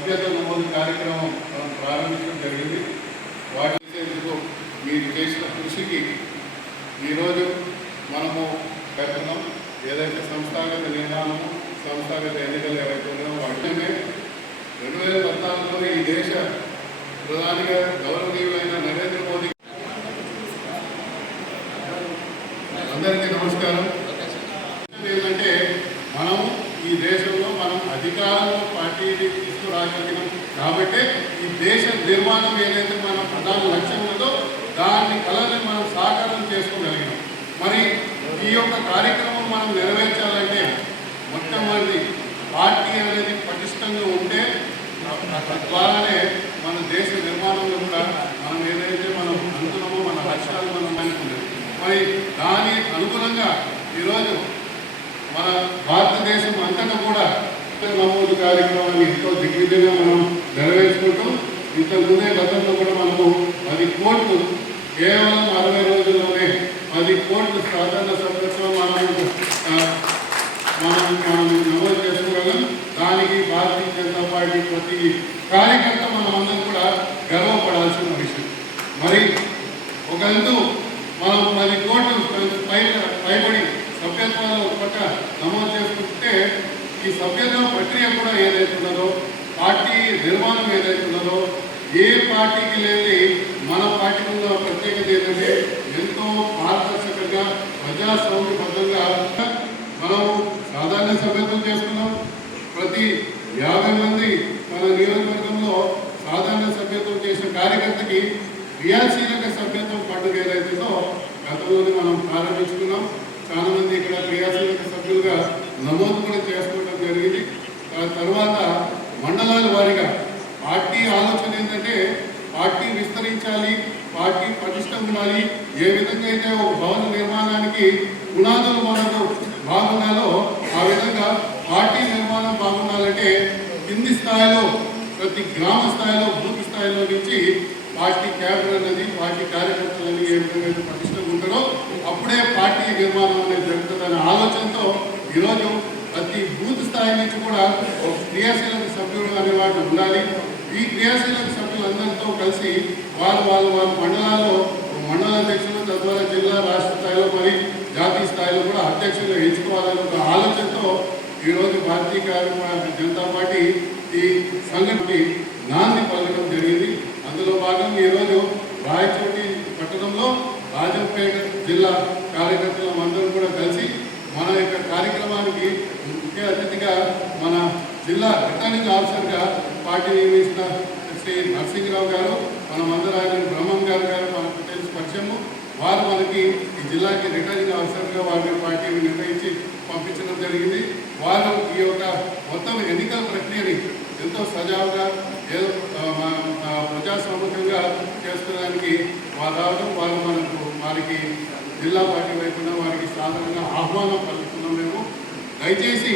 సభ్యత నమోదు కార్యక్రమం మనం ప్రారంభించడం జరిగింది. వాటి మీరు చేసిన కృషికి ఈరోజు మనము పెడుతున్నాం ఏదైతే సంస్థాగత నిర్మాణము సంస్థాగత ఎన్నికలు ఏవైతే ఉన్నాయో వాటినే రెండు వేల పద్నాలుగులో ఈ దేశ ప్రధానిగా గౌరవనీయులైన నరేంద్ర మోదీ అందరికీ నమస్కారం ఏంటంటే మనం ఈ దేశంలో మనం అధికారంలో పార్టీని తీసుకురాగలిగినాం కాబట్టి ఈ దేశ నిర్మాణం ఏదైతే మన ప్రధాన లక్ష్యం ఉందో దాన్ని కళని మనం సాకారం చేసుకోగలిగినాం. మరి ఈ యొక్క కార్యక్రమం మనం నెరవేర్చాలంటే మొట్టమొదటి పార్టీ అనేది పటిష్టంగా ఉంటే తద్వారానే మన దేశ నిర్మాణంలో కూడా మనం ఏదైతే మనం అనుకున్నామో మన లక్ష్యాలు మనం అనుకున్నాం. మరి దాని అనుగుణంగా ఈరోజు మన భారతదేశం అంతటా కూడా నమోదు కార్యక్రమాన్ని ఎంతో దిగ్విజయంగా మనం నెరవేర్చుకుంటూ ఇంతకుముందే గతంలో కూడా మనము పది కోట్లు కేవలం అరవై రోజుల్లోనే పది కోట్లు సాధారణ సభ్యత్వం మనము మనం మనం నమోదు చేసుకోగలం దానికి భారతీయ జనతా పార్టీ ప్రతి కార్యకర్త మనం అందరం కూడా గర్వపడాల్సిన విషయం. మరి ఒక మనం పది కోట్లు పై పైబడి సభ్యత్వాలు పట్ల నమోదు చేసుకుంటే ఈ సభ్యత్వ ప్రక్రియ కూడా ఏదైతే ఉన్నదో పార్టీ నిర్మాణం ఏదైతే ఉన్నదో ఏ పార్టీకి లేని మన పార్టీకి ఉన్న ప్రత్యేకత ఏంటంటే ఎంతో పారదర్శకంగా ప్రజాస్వామ్యబద్ధంగా మనం సాధారణ సభ్యత్వం చేసుకున్నాం. ప్రతి యాభై మంది మన నియోజకవర్గంలో సాధారణ సభ్యత్వం చేసిన కార్యకర్తకి క్రియాశీలక సభ్యత్వం పండుగ ఏదైతుందో గతంలోనే మనం ప్రారంభించుకున్నాం. చాలా మంది ఇక్కడ క్రియాశీలక సభ్యులుగా నమోదు కూడా చేసుకోవడం జరిగింది. ఆ తర్వాత మండలాల వారీగా పార్టీ ఆలోచన ఏంటంటే పార్టీ విస్తరించాలి పార్టీ పటిష్టం ఉండాలి. ఏ విధంగా అయితే ఒక భవన నిర్మాణానికి పునాదులు మనకు బాగున్నాలో ఆ విధంగా పార్టీ నిర్మాణం బాగుండాలంటే కింది స్థాయిలో ప్రతి గ్రామ స్థాయిలో బూత్ స్థాయిలో నుంచి పార్టీ క్యాడర్ అనేది పార్టీ కార్యకర్తలు అనేది ఏ విధంగా అయితే పటిష్టంగా ఉంటారో అప్పుడే పార్టీ నిర్మాణం అనేది జరుగుతుందనే ఆలోచనతో ఈరోజు స్థాయి నుంచి కూడా ఒక క్రియాశీలక సభ్యుడు అనేవాడు ఉండాలి. ఈ క్రియాశీలక సభ్యులందరితో కలిసి వాళ్ళు వాళ్ళు వాళ్ళ మండలాల్లో మండల అధ్యక్షులు తద్వారా జిల్లా రాష్ట్ర స్థాయిలో మరి జాతీయ స్థాయిలో కూడా అధ్యక్షులు ఎంచుకోవాలనే ఒక ఆలోచనతో ఈరోజు భారతీయ కార్యక్రమ జనతా పార్టీ ఈ సంఘటనకి నాంది పలకడం జరిగింది. అందులో భాగంగా ఈరోజు రాయచోటి పట్టణంలో రాజంపేట జిల్లా కార్యకర్తలు అందరం కూడా కలిసి మన యొక్క కార్యక్రమానికి ముఖ్య అతిథిగా మన జిల్లా రిటర్నింగ్ ఆఫీసర్గా పార్టీ నియమించిన శ్రీ నరసింహరావు గారు మన మందరాజన్ బ్రహ్మం గారు గారు మనకు తెలిసి పరిచయము. వారు మనకి ఈ జిల్లాకి రిటర్నింగ్ ఆఫీసర్గా వారిని పార్టీని నిర్ణయించి పంపించడం జరిగింది. వారు ఈ యొక్క మొత్తం ఎన్నికల ప్రక్రియని ఎంతో సజావుగా ఏదో ఆ, ప్రజాస్వామ్యంగా చేసుకోవడానికి వారు రావడం వారు మనకు వారికి జిల్లా పార్టీ వైపున వారికి సాధారణంగా ఆహ్వానం పలుకుతున్నాం మేము. దయచేసి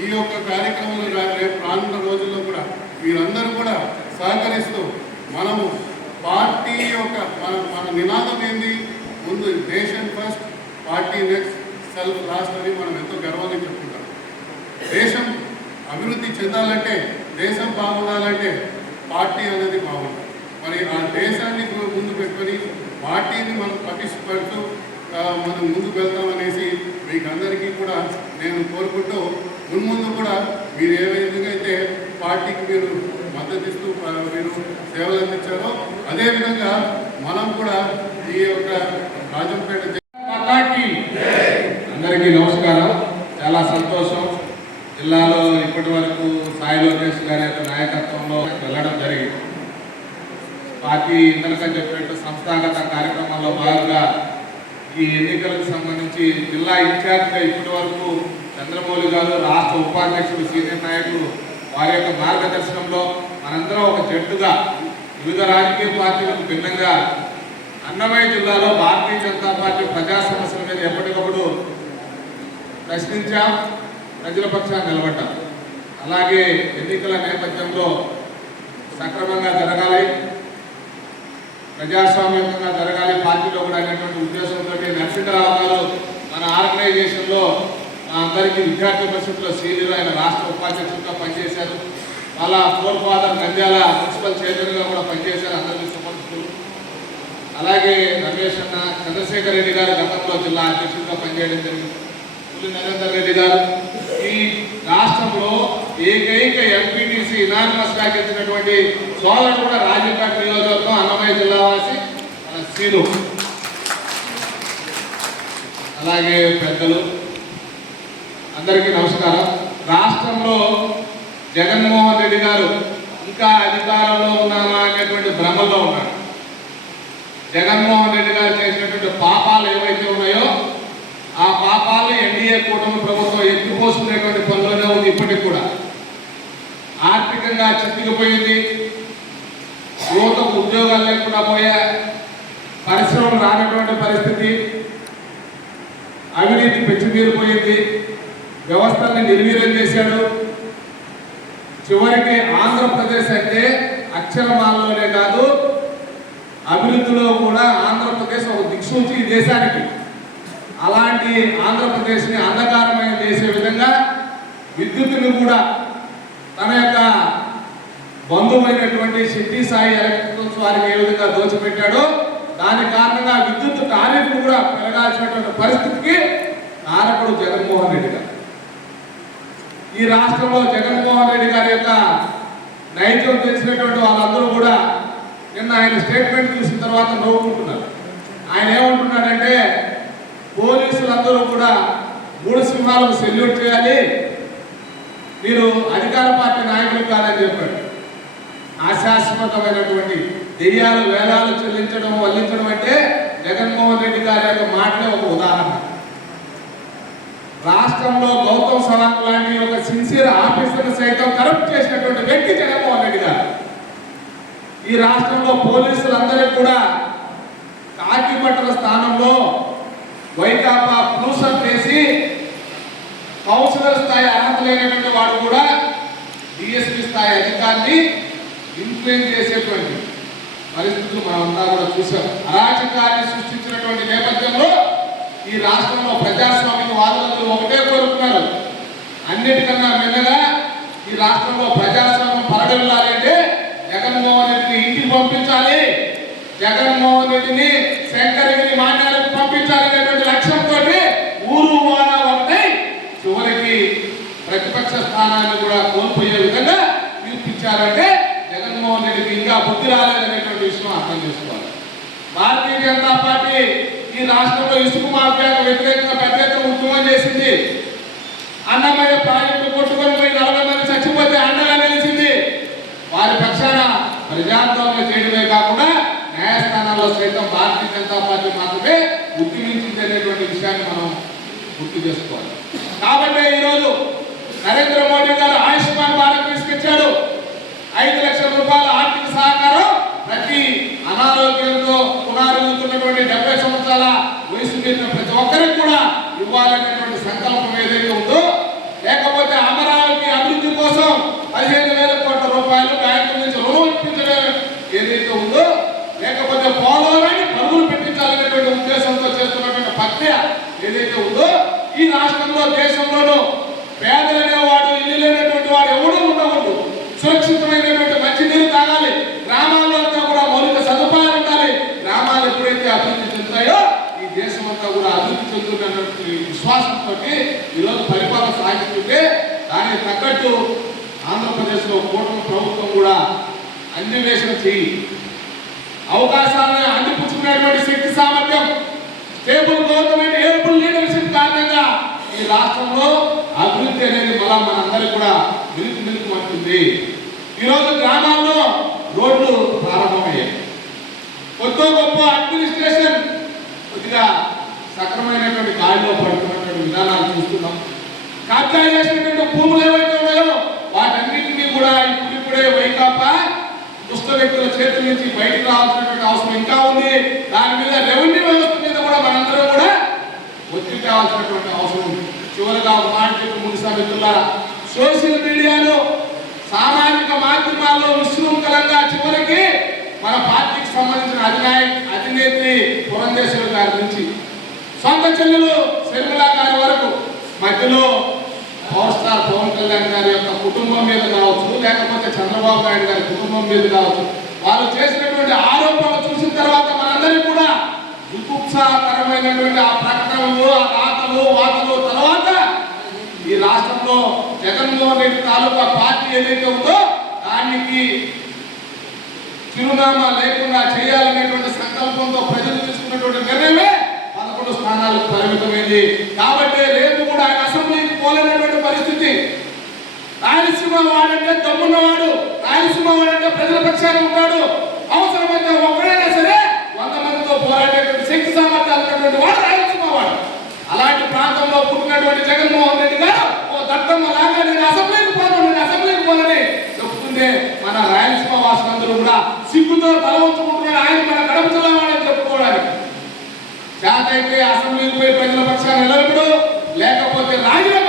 ఈ యొక్క కార్యక్రమంలో రా- రేపు రానున్న రోజుల్లో కూడా మీరందరూ కూడా సహకరిస్తూ మనము పార్టీ యొక్క మన మన నినాదం ఏంది? ముందు nation first party next self last అని మనం ఎంతో గర్వంగా చెప్పుకుంటాం. దేశం అభివృద్ధి చెందాలంటే దేశం బాగుండాలంటే పార్టీ అనేది బాగుండాలి. మరి ఆ దేశాన్ని ముందు పెట్టుకొని పార్టీని మనం పటిష్టపడుతూ మనం ముందుకు వెళ్తామనేసి మీకు అందరికీ కూడా నేను కోరుకుంటూ మున్ముందు కూడా మీరు ఏ విధంగా అయితే పార్టీకి మీరు మద్దతిస్తూ మీరు సేవలు అందించారో అదేవిధంగా మనం కూడా ఈ యొక్క రాజంపేట అందరికీ నమస్కారం. చాలా సంతోషం. జిల్లాలో ఇప్పటి వరకు సాయి లోకేష్ గారి యొక్క నాయకత్వంలో వెళ్ళడం జరిగింది. పార్టీ ఇంతక చెప్పినట్టు సంస్థాగత కార్యక్రమాల్లో భాగంగా ఈ ఎన్నికలకు సంబంధించి జిల్లా ఇన్ఛార్జ్గా ఇప్పటి వరకు చంద్రమౌళి గారు రాష్ట్ర ఉపాధ్యక్షుడు సీనియర్ నాయకులు వారి యొక్క మార్గదర్శనంలో మనందరం ఒక జట్టుగా వివిధ రాజకీయ పార్టీలకు భిన్నంగా అన్నమయ్య జిల్లాలో భారతీయ జనతా పార్టీ ప్రజా సమస్యల మీద ఎప్పటికప్పుడు ప్రశ్నించాం ప్రజల పక్షాన్ని నిలబడ్డాం. అలాగే ఎన్నికల నేపథ్యంలో సక్రమంగా జరగాలి. ప్రజాస్వామ్యంగా జరగాలి పార్టీలో కూడా అనేటువంటి ఉద్దేశంతో నరసింహరావు మన ఆర్గనైజేషన్లో మా అందరికీ విద్యార్థి పరిషత్లో సీనియర్ ఆయన రాష్ట్ర ఉపాధ్యక్షుడిగా పనిచేశారు. వాళ్ళ ఫోర్ ఫాదర్ నంద్యాల మున్సిపల్ చైర్మన్గా కూడా పనిచేశారు అందరికీ సమర్థులు అలాగే రమేష్ అన్న చంద్రశేఖర్ రెడ్డి గారు గతంలో జిల్లా అధ్యక్షుడిగా పనిచేయడం జరిగింది. పులి నరేందర్ రెడ్డి గారు. ఈ రాష్ట్రంలో ఏకైక ఎంపీటీసీ ఇనానిమస్గా గెలిచినటువంటి సోదరుడు కూడా రాజంపేట నియోజకవర్గం అన్నమయ్య జిల్లా వాసి సీను. అలాగే పెద్దలు అందరికీ నమస్కారం. రాష్ట్రంలో జగన్మోహన్ రెడ్డి గారు ఇంకా అధికారంలో ఉన్నామా అనేటువంటి భ్రమలో ఉన్నారు. జగన్మోహన్ రెడ్డి గారు చేసినటువంటి పాపాలు ఏవైతే ఉన్నాయో ఆ పాపాలను ఎన్డీఏ కూటమి ప్రభుత్వం ఎత్తిపోసుకునేటువంటి పనులనే ఉంది ఇప్పటికి కూడా. ఆర్థికంగా చితికిపోయింది యువతకు ఉద్యోగాలు లేకుండా పోయే పరిశ్రమలు రానటువంటి పరిస్థితి. అవినీతి పెంచిమీరిపోయింది వ్యవస్థల్ని నిర్వీర్యం చేశాడు. చివరికి ఆంధ్రప్రదేశ్ అంటే అక్షరమాలలోనే కాదు అభివృద్ధిలో కూడా ఆంధ్రప్రదేశ్ ఒక దిక్సూచి ఈ దేశానికి. అలాంటి ఆంధ్రప్రదేశ్ని అంధకారమైన చేసే విధంగా విద్యుత్తుని కూడా తన యొక్క బంధుమైనటువంటి శెట్టి సాయి ఎలక్ట్రికల్స్ వారికి ఏ విధంగా దోచిపెట్టాడో దాని కారణంగా విద్యుత్ టారిఫ్లు కూడా పెరగాల్సినటువంటి పరిస్థితికి నారకుడు జగన్మోహన్ రెడ్డి గారు. ఈ రాష్ట్రంలో జగన్మోహన్ రెడ్డి గారి యొక్క నైజం తెలిసినటువంటి వాళ్ళందరూ కూడా నిన్న ఆయన స్టేట్మెంట్ చూసిన తర్వాత నవ్వుకుంటున్నారు. ఆయన ఏమంటున్నాడంటే పోలీసులందరూ కూడా మూడు సింహాలకు సెల్యూట్ చేయాలి మీరు అధికార పార్టీ నాయకులు కాదని చెప్పాడు. ఆశాశ్వతమైనటువంటి దెయ్యాలు వేలాలు చెల్లించడం వల్లించడం అంటే జగన్మోహన్ రెడ్డి గారి యొక్క మాటలే ఒక ఉదాహరణ. రాష్ట్రంలో గౌతమ్ సవాంగ్ లాంటి ఒక సిన్సియర్ ఆఫీసర్ని సైతం కరప్ట్ చేసినటువంటి వ్యక్తి జగన్మోహన్ రెడ్డి గారు. ఈ రాష్ట్రంలో పోలీసులందరికీ కూడా కాకిపట్టల స్థానంలో వైకాపా ప్లూసర్ చేసి కౌన్సిలర్ స్థాయి అర్హత లేనటువంటి వాడు కూడా డిఎస్పీ స్థాయి అధికారిని ఇన్ఫ్లుయెన్స్ చేసేటువంటి పరిస్థితులు మనమంతా కూడా చూసాం. అరాచకాన్ని సృష్టించినటువంటి నేపథ్యంలో ఈ రాష్ట్రంలో ప్రజాస్వామిక వాదులందరూ ఒకటే కోరుకున్నారు. అన్నిటికన్నా మిన్నగా ఈ రాష్ట్రంలో ప్రజాస్వామ్యం పరగెళ్ళాలంటే జగన్మోహన్ రెడ్డిని ఇంటికి పంపించాలి. జగన్మోహన్ రెడ్డిని శంకరగిరి మాన్యాలకు పంపించాలి అనేటువంటి లక్ష్యంతో ఊరు వాడ ఉంటాయి చివరికి ప్రతిపక్ష స్థానాన్ని కూడా కోల్పోయే విధంగా తీర్పిచ్చారంటే ఇంకా బుద్ధి రాలేదనేటువంటి విషయం అర్థం చేసుకోవాలి. భారతీయ జనతా పార్టీ ఈ రాష్ట్రంలో ఇసుక మాఫియాకు వ్యతిరేకంగా పెద్ద ఎత్తున ఉద్యమం చేసింది. అన్నమయ్య ప్రాజెక్టు కొట్టుకొని పోయి నలభై మంది చచ్చిపోతే అండగా నిలిచింది. వారి పక్షాన ప్రజాందోళన చేయడమే కాకుండా న్యాయస్థానాల్లో సైతం భారతీయ జనతా పార్టీ మాత్రమే ఉద్యమించింది అనేటువంటి విషయాన్ని మనం గుర్తు చేసుకోవాలి. కాబట్టి ఈరోజు నరేంద్ర మోడీ గారు ఆయుష్మాన్ భారత్ తీసుకొచ్చాడు. ఐదు లక్షల రూపాయల ఆర్థిక సహకారం ప్రతి అనారోగ్యంతో పునారుగుతున్నటువంటి డెబ్బై సంవత్సరాల వయసు మీరిన ప్రతి ఒక్కరికి కూడా ఇవ్వాలనేటువంటి సంకల్పం ఏదైతే ఉందో లేకపోతే అమరావతి అభివృద్ధి కోసం పదిహేను వేల కోట్ల రూపాయలు బ్యాంకు నుంచి రుణం ఇప్పించడం ఏదైతే ఉందో లేకపోతే పోలవరాన్ని పరుగులు పెట్టించాలనేటువంటి ఉద్దేశంతో చేస్తున్నటువంటి ప్రక్రియ ఏదైతే ఉందో ఈ రాష్ట్రంలో దేశంలోనూ పేదలనేవాడు ఇల్లు లేనటువంటి వాడు ఎవడూ ఉండకూడదు సురక్షితమైనటువంటి మంచి నీరు తాగాలి గ్రామాల్లో అంతా కూడా మౌలిక సదుపాయాలు ఉండాలి గ్రామాలు ఎప్పుడైతే అభివృద్ధి చెందుతాయో ఈ దేశం అంతా కూడా అనేటువంటి విశ్వాసంతో ఈరోజు పరిపాలన సాగిస్తుంటే దానికి తగ్గట్టు ఆంధ్రప్రదేశ్లో కూటమి ప్రభుత్వం కూడా అన్వేషణ చేయి అవకాశాలను అందిపుచ్చుకునేటువంటి శక్తి సామర్థ్యం స్టేబుల్ గవర్నమెంట్ ఏబుల్ లీడర్షిప్ కారణంగా ఈ రాష్ట్రంలో అభివృద్ధి అనేది మళ్ళా మనందరికీ కూడా మిలుకు మిలుకు పడుతుంది. ఈరోజు గ్రామాల్లో రోడ్లు ప్రారంభమయ్యాయి. కొత్త గొప్ప అడ్మినిస్ట్రేషన్ కొద్దిగా సక్రమైనటువంటి గాలిలో పడుతున్నటువంటి విధానాలు చూస్తున్నాం. కబ్జా చేసినటువంటి భూములు ఏవైతే ఉన్నాయో వాటన్నింటినీ కూడా ఇప్పుడిప్పుడే వైకాపా దుష్ట వ్యక్తుల చేతుల నుంచి బయటకు రావాల్సినటువంటి అవసరం ఇంకా ఉంది. దాని మీద రెవెన్యూ వ్యవస్థ మీద కూడా మనందరం కూడా ఒత్తిడి తేవాల్సినటువంటి అవసరం ఉంది. చివరిగా ఒక మాట చెప్పి ముగిసా సోషల్ మీడియాలో సామాజిక మాధ్యమాల్లో విశృంఖలంగా చివరికి మన పార్టీకి సంబంధించిన అధినాయక అధినేత్రి పురంధేశ్వరి గారి నుంచి సొంత చెల్లెలు శర్మిల గారి వరకు మధ్యలో పవర్ స్టార్ పవన్ కళ్యాణ్ గారి యొక్క కుటుంబం మీద కావచ్చు లేకపోతే చంద్రబాబు నాయుడు గారి కుటుంబం మీద కావచ్చు వాళ్ళు చేసినటువంటి ఆరోపణలు చూసిన తర్వాత మనందరికీ కూడా విపుత్సాహకరమైనటువంటి ఆ ప్రకటనలు ఆ రాతలు వాతలు తర్వాత ఈ రాష్ట్రంలో జగన్మోహన్ రెడ్డి తాలూకా పార్టీ ఏదైతే ఉందో దానికి చిరునామా లేకుండా చేయాలనేటువంటి సంకల్పంతో ప్రజలు తీసుకున్నటువంటి నిర్ణయమే ప్రభుత్వ స్థానాలకు పరిమితమైంది. కాబట్టి రేపు కూడా ఆయన అసెంబ్లీకి పోలేనటువంటి పరిస్థితి. రాయలసీమ వాడంటే దమ్మున్నవాడు రాయలసీమ వాడంటే ప్రజల పక్షాన ఉంటాడు. అవసరమైతే ఒక్కడైనా సరే వంద మందితో పోరాడేటువంటి శక్తి సామర్థ్యాలు ఉన్నటువంటి వాడు రాయలసీమ వాడు. అలాంటి ప్రాంతంలో పుట్టినటువంటి జగన్మోహన్ రెడ్డి గారు ఓ దత్తమ్మ లాగా నేను అసెంబ్లీకి పోను నేను అసెంబ్లీకి పోనని చెప్తుంటే మన రాయలసీమ వాసులందరూ కూడా సిగ్గుతో తల ఉంచుకుంటున్నాడు ఆయన మన కడప జిల్లా వాడని చెప్పుకోవడానికి చేతైతే అసెంబ్లీకి పోయి ప్రజల పక్షాన్ని నిలబడు. లేకపోతే రాజీనామా